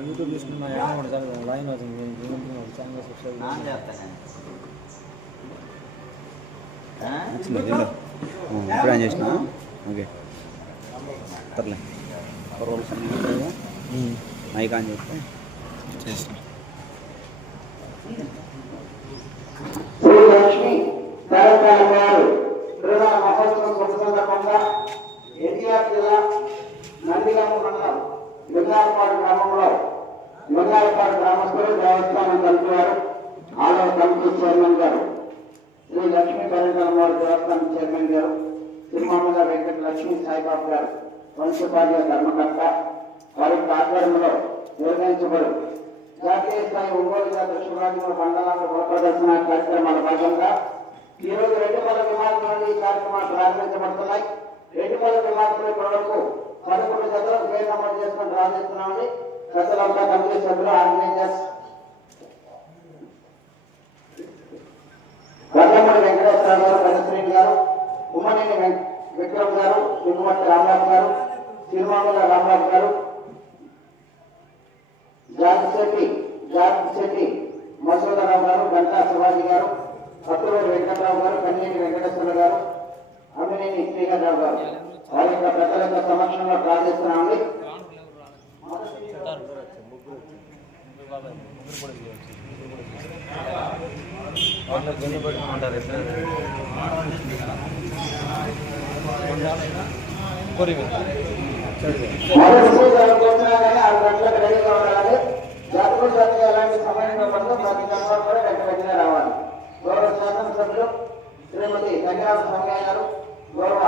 YouTube చూసుకున్నా line అవుతుంది channel subscribe వచ్చిందా ఇప్పుడు ఆన్ చేసిన ఓకే పర్లే మైక్ ఆన్ చేస్తే చేస్తాం శ్రీలక్ష్మి తెలంగాణ సందర్భంగా ఎన్టీఆర్ జిల్లా నందిగామ మండలం లింగాలపాడు గ్రామంలో లింగాలపాడు గ్రామస్తులు దేవస్థానం కలిపారు ఆలయ కమిటీ చైర్మన్ గారు శ్రీ లక్ష్మీ తెలంగాణ వారి దేవస్థానం చైర్మన్ గారు తిరుమల వెంకట లక్ష్మీ సాయిబాబు గారు వంశపాల్య ధర్మకర్త వారి ఆధ్వర్యంలో నిర్వహించబడు. జాతీయ స్థాయి ఒంగోలు జాతర శివరాజు మండలాల ప్రదర్శన కార్యక్రమాల భాగంగా ఈ రోజు రెడ్డిపల్ల విమానం నుండి ఈ కార్యక్రమాలు ప్రారంభించబడుతున్నాయి. రెడ్డిపల్ల విమానంలో ఇప్పటి వరకు పదకొండు జతలు పేరు నమోదు చేసుకుని రాజేస్తున్నామని జతలంతా కమిటీ సభ్యులు ఆర్గనైజర్స్ వల్లమూడి వెంకటేశ్వర గారు కనశ్రేణి గారు ఉమ్మనేని విక్రమ్ గారు సింగుమట్టి రామరాజు గారు తిరుమామల రామరాజు గారు జాతి శెట్టి జాతి శెట్టి గారు గంటా శివాజీ గారు అత్తూరు వెంకటరావు గారు కన్నేటి వెంకటేశ్వర గారు అమ్మినేని శ్రీహరిరావు గారు. వారి యొక్క పెద్దల యొక్క సమక్షంలో ప్రార్థిస్తున్నామండి. జాతీయ గొంతు ఎలాంటి సమయంలో పడుతుందో ప్రతి జనవరి కూడా వెంట వెంటనే రావాలి. గౌరవ శాసనసభ్యులు శ్రీమతి గంగరాజు స్వామి గారు గౌరవ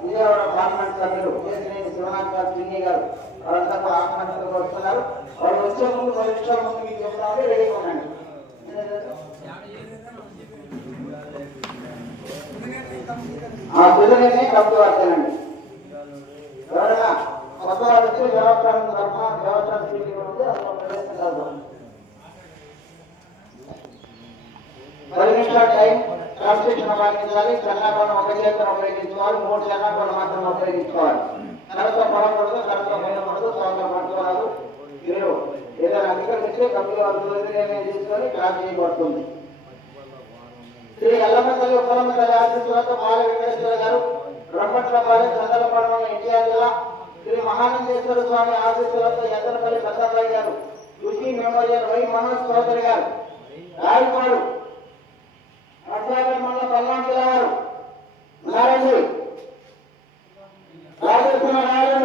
విజయవాడ పార్లమెంట్ సభ్యులు కేసినేని శివనాథ్ గారు చిన్ని గారు వాళ్ళంతా కూడా ఆహ్వానితులు వస్తున్నారు వాళ్ళు వచ్చే ముందు పది నిమిషాల ముందు మీకు చెప్తామని రెడీ ఉండండి ఆ పిల్లలనే డబ్బు వర్తనండి ఎవరైనా కొత్త వాళ్ళు వచ్చి దేవస్థానం తరఫున దేవస్థానం సీట్లు ఉంటే అందులో పది టైం ట్రాన్స్లేషన్ పాటించాలి చెన్నాకోణం ఒక చేతిని ఉపయోగించుకోవాలి. మూడు చెన్నాకోణం మాత్రం ఉపయోగించుకోవాలి. కరతో పడకూడదు కరతో పోయకూడదు సోదర పట్టుకోరాదు మీరు ఏదైనా తీసుకొని క్రాస్ చేయబడుతుంది శ్రీ ఎల్లమ్మ తల్లి తల్లి బాల వెంకటేశ్వర గారు బ్రహ్మట్లపాలెం ఎన్టీఆర్ జిల్లా శ్రీ మహానందేశ్వర స్వామి ఆశీస్సులతో ఎద్దనపల్లి ప్రసాద్ గారు కృషి మెమోరియల్ వై మనోజ్ చౌదరి గారు రాయపాడు అట్లాగే మన పల్లాం జిల్లా గారు నారాయణ రాజేశ్వర నారాయణ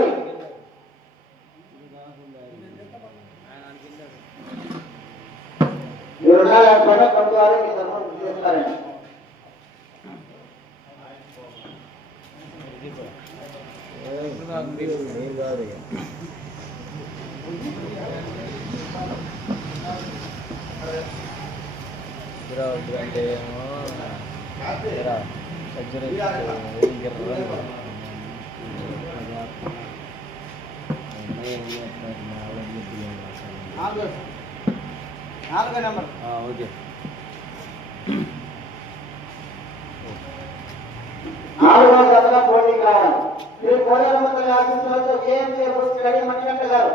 మీరు లేకపోతే కొంత వారు మీ ధర్మం చేస్తారండి నీరు కాదు ఇక ఇరా వద్దు అంటే ఏమో ఇరా సజ్జర నాలుగో నెంబర్ ఓకే. నాలుగో స్టడీ గారు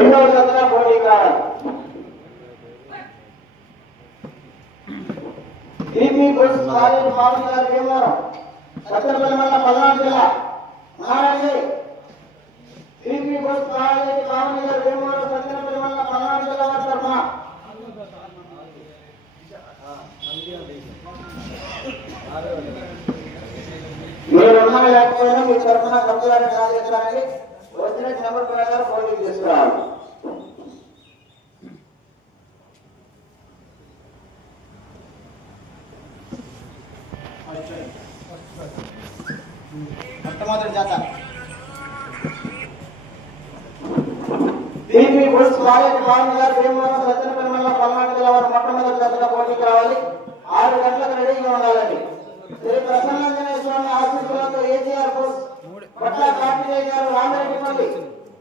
రెండవ జతల పోటీ కావాలి టీపీ బుక్ కాలేజ్ మామూలు గారు భీమవరం సత్యపల్లి మండలం పల్నాడు జిల్లా. నారాయణ టీపీ బుక్ కాలేజ్ మామూలు గారు భీమవరం సత్యపల్లి మండలం పల్నాడు జిల్లా వారి తరఫున లేకపోయినా మీ తరఫున కంప్యూటర్ కాల్ వచ్చిన నెంబర్ ప్రకారం పోటీ తీసుకురావాలి మొట్టమొదటి జాత. దీనికి బుస్ పల్నాడు వారు మొట్టమొదటి జాతగా పోటీకి రావాలి ఆరు గంటలకు రెడీగా ఉండాలండి. శ్రీ ప్రసన్న స్వామి ఆశీస్సులతో ఏజీఆర్ పట్ల కార్తీకేయ గారు రామిరెడ్డిపల్లి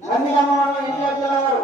నందిగమ్మ మండలం ఎన్టీఆర్ జిల్లా వారు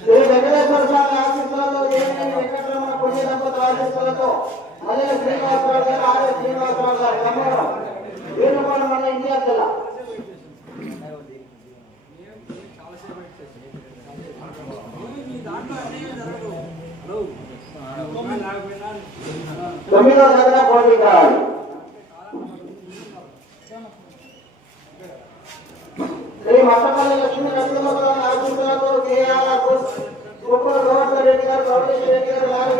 శ్రీ వెంకటేశ్వర స్వామి ఆశీస్సులతో ఏమైనా వెంకటరమణ పుణ్య దంపతుల ఆశీస్సులతో మళ్ళీ శ్రీనివాసరావు గారు ఆర్య శ్రీనివాసరావు గారు కమ్మడం వీరపాడు మన ఇండియా జిల్లా. తొమ్మిదో తగిన పోటీ కావాలి. శ్రీ మతపల్లి గౌరవ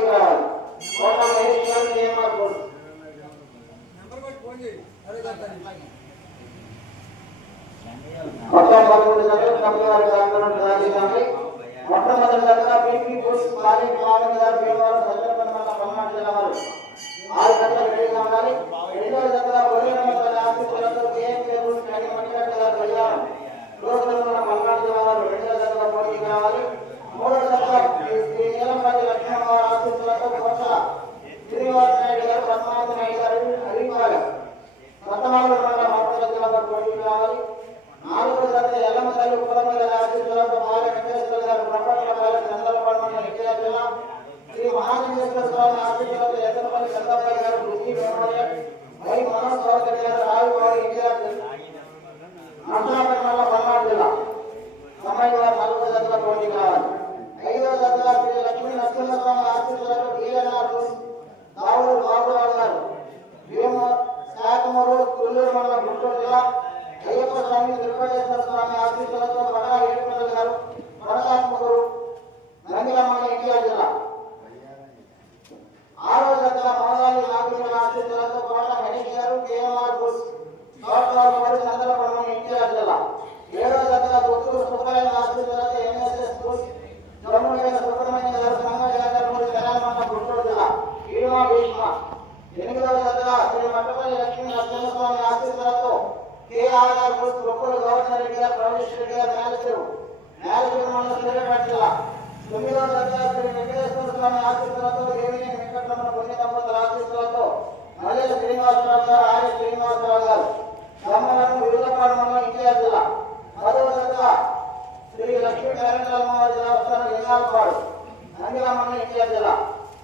going on. నేలచెరు మండలం తొమ్మిదవ దశ శ్రీ వెంకటేశ్వర స్వామి ఆశీస్సులతో దేవిని వెంకటరమణ పుణ్య దంపతుల ఆశీస్సులతో మల్లెల శ్రీనివాసరావు గారు ఆర్య శ్రీనివాసరావు గారు గమనం విడుదలపాడు మండలం పదవ దశ శ్రీ లక్ష్మీ నారాయణ జిల్లా. వస్తున్న లింగాలపాడు నందిగా మండలం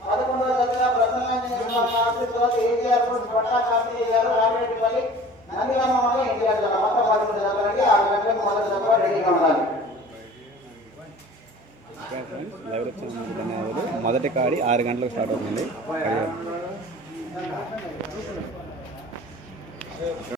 పదకొండవ దశ ప్రసన్నాంజనేయ స్వామి ఆశీస్సులతో ఏజీఆర్ పోస్ట్ పట్టా కార్తీయ గారు రామిరెడ్డిపల్లి నందిగామ మండలం ఎన్టీఆర్ జిల్లా మొత్తం పదకొండు జతలకి ఆరు గంటలకు మొదటి జత రెడీగా ఉండాలి ఓకే ఫ్రెండ్స్ లైవ్ వచ్చిన ధన్యవాదాలు మొదటి కాడి ఆరు గంటలకు స్టార్ట్ అవుతుంది.